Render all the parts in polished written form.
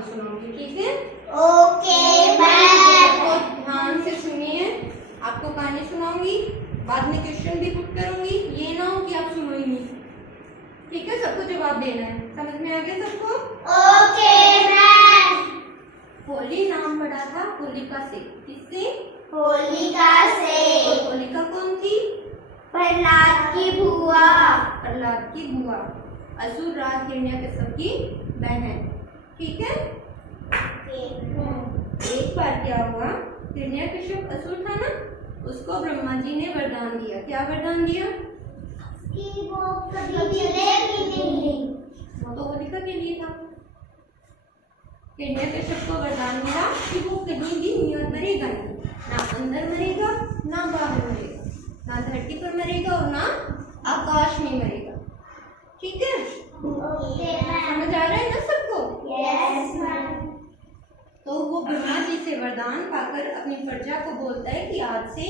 कहानी सुनाऊंगी, ठीक है? Okay ma'am. ध्यान से सुनिए, आपको कहानी सुनाऊंगी, बाद में क्वेश्चन भी पुट करूंगी। ये ना हो कि आप सुनो ही नहीं, ठीक है? सबको जवाब देना है। समझ में आ गया सबको? Okay ma'am. होली नाम पड़ा था होलिका से। किससे? होलिका से। और होलिका कौन थी? प्रहलाद की बुआ। प्रहलाद की बुआ, असुर राज हिरण्यकश्यप की बहन, ठीक है? एक बार क्या हुआ, हिरण्यकश्यप असुर था ना, उसको ब्रह्मा जी ने वरदान दिया। क्या वरदान दिया? कि वो कभी जलेगी नहीं। वो तो होलिका के लिए था। हिरण्यकश्यप को वरदान मिला कि वो कहीं भी मरेगा नहीं, ना अंदर मरेगा ना बाहर मरेगा, ना धरती पर मरेगा और ना आकाश में मरेगा, ठीक है? समझ आ रहा है ना सबको? Yes ma'am. तो वो ब्रह्मा जी से वरदान पाकर अपनी प्रजा को बोलता है कि आज से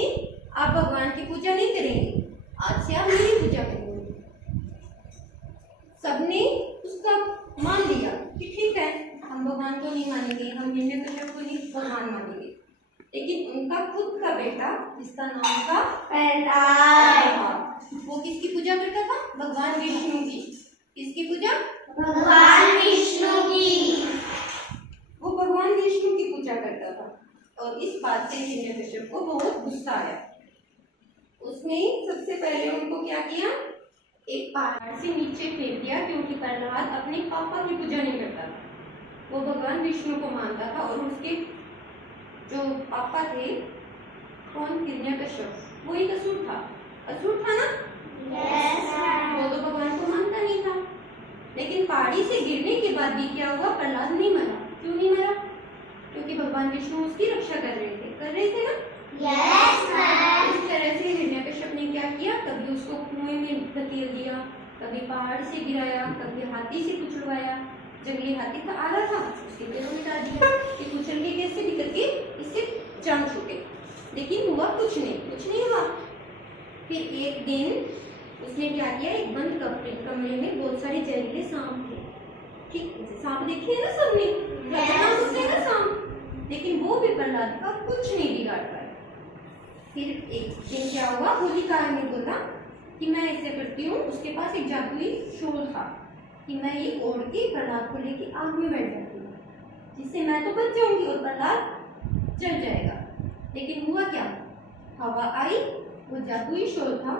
आप भगवान की पूजा नहीं करेंगे, आज से आप मेरी पूजा करेंगे। सबने उसका मान लिया कि ठीक है, हम भगवान को नहीं मानेंगे, हम हिरण्यकश्यप को ही भगवान मानेंगे। लेकिन उनका खुद का बेटा, जिसका नाम था प्रहलाद, वो किसकी पूजा करता था? भगवान विष्णु की। किसकी पूजा? भगवान विष्णु की। वो भगवान विष्णु की पूजा करता था और इस बात से हिरण्यकश्यप को बहुत गुस्सा आया। उसने सबसे पहले उनको क्या किया, एक पहाड़ से नीचे फेंक दिया, क्योंकि प्रहलाद अपने पापा की पूजा नहीं करता था, वो भगवान विष्णु को मानता था। और उसके जो पापा थे, कौन? हिरण्यकश्यप, वो एक असुर था। असुर था ना? Yes ma'am. वो तो भगवान को मानता नहीं था। लेकिन पहाड़ी से गिरने के बाद भी क्या हुआ, प्रहलाद नहीं मरा। क्यों नहीं मरा? क्योंकि भगवान विष्णु उसकी रक्षा कर रहे थे ना? Yes ma'am. इस तरह से हिरण्यकश्यप ने क्या किया, कभी उसको कुएं में धकेल दिया, कभी पहाड़ से गिराया, कभी हाथी से कुचलवाया। जंगली हाथी था, आ रहा था, उसके पैरों में डाल दिया कि कुचल के कैसे भी करके इससे जान छूटे। लेकिन हुआ कुछ नहीं हुआ। फिर एक दिन उसने क्या किया, एक बंद कमरे में बहुत सारे जहरीले सांप थे, ठीक? सांप देखे है ना सबने, खतरनाक होते हैं ना सांप, लेकिन वो भी प्रहलाद का कुछ नहीं बिगाड़ पाया। फिर एक दिन क्या हुआ, होलिका ने बोला कि मैं ऐसे करती हूँ, उसके पास एक जादुई शूल था कि मैं ये ओढ़ के प्रहलाद को लेके आग में बैठ जाती हूँ, जिससे मैं तो बच जाऊंगी और प्रहलाद जल जाएगा। लेकिन हुआ क्या, हवा आई, वो जादुई शूल था,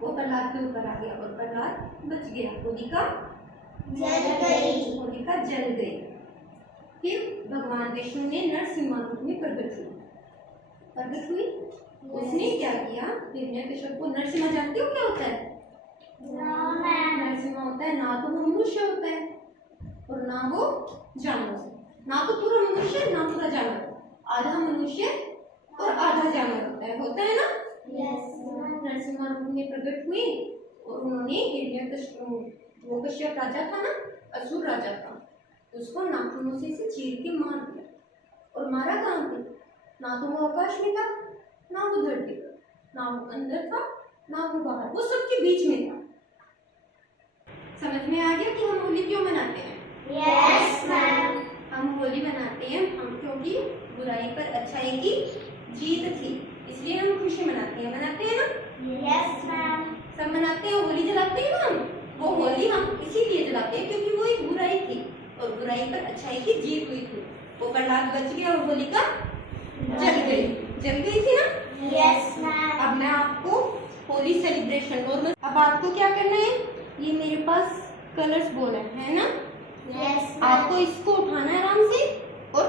वो प्रहलाद के ऊपर आ गया और प्रहलाद बच गया। होलिका जल गई। फिर भगवान विष्णु ने नरसिम्हा रूप में प्रकट हुई। उसने क्या किया, हिरण्यकश्यप को, नरसिम्हा जानते हो क्या होता है? नरसिम्हा होता है ना तो वो मनुष्य होता है और ना वो जानवर, ना तो पूरा मनुष्य ना पूरा जानवर, आधा मनुष्य और आधा जानवर होता है ना? नरसिम्हा रूप में प्रकट हुई और उन्होंने हिरण्यकश्यप, वो कश्यप राजा था ना, असुर राजा था, उसको नाखूनों से चीर के मार दिया। और मारा कहाँ पे? ना तो वो आकाश में था, ना वो धरती पर, ना वो अंदर था ना वो बाहर, वो सबके बीच में था। समझ में आ गया कि हम होली क्यों मनाते हैं? Yes ma'am. हम होली मनाते हैं क्योंकि बुराई पर अच्छाई की जीत थी, इसलिए हम खुशी मनाते हैं ना? Yes ma'am. सब मनाते हैं, होली जलाते हैं ना हम। वो होली हम इसीलिए जलाते हैं क्योंकि वो एक बुराई थी और बुराई पर अच्छाई की जीत हुई थी। वो प्रहलाद बच गया और होलिका जल गई थी ना? Yes ma'am. अब मैं आपको होली सेलिब्रेशन, नॉर्मल, अब आपको क्या करना है, ये मेरे पास कलर्स बोल है ना? यस। आपको इसको उठाना है आराम से और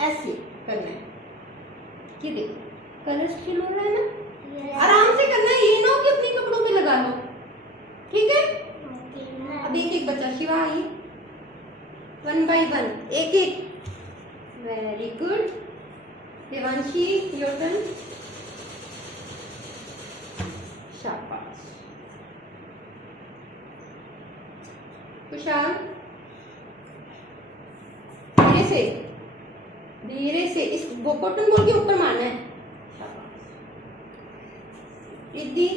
ऐसे करना है, ये देखो कलर्स फिल हो रहा है ना? आराम से करना है, ये ना हो कि अपने कपड़ों में लगा लो, ठीक है? अब एक एक बच्चा, शिवा आई, 1 by 1, एक एक। Very good. Devanshi, your turn. शाबाश। कुशाल, धीरे से इस बटन बोल के ऊपर मारना है। शाबाश। रिद्धि,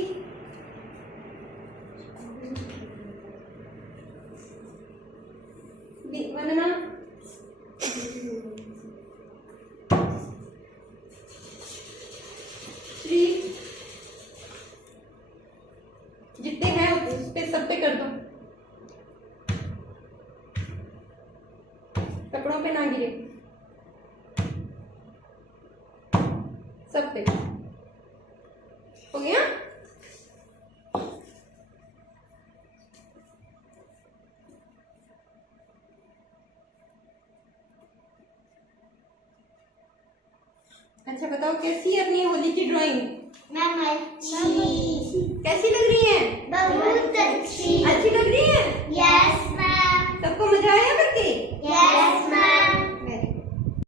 वंदना, पे ना गिरे, सब पे हो गया। अच्छा बताओ कैसी है अपनी होली की ड्राइंग? मैम अच्छी, कैसी लग रही है? बहुत अच्छी।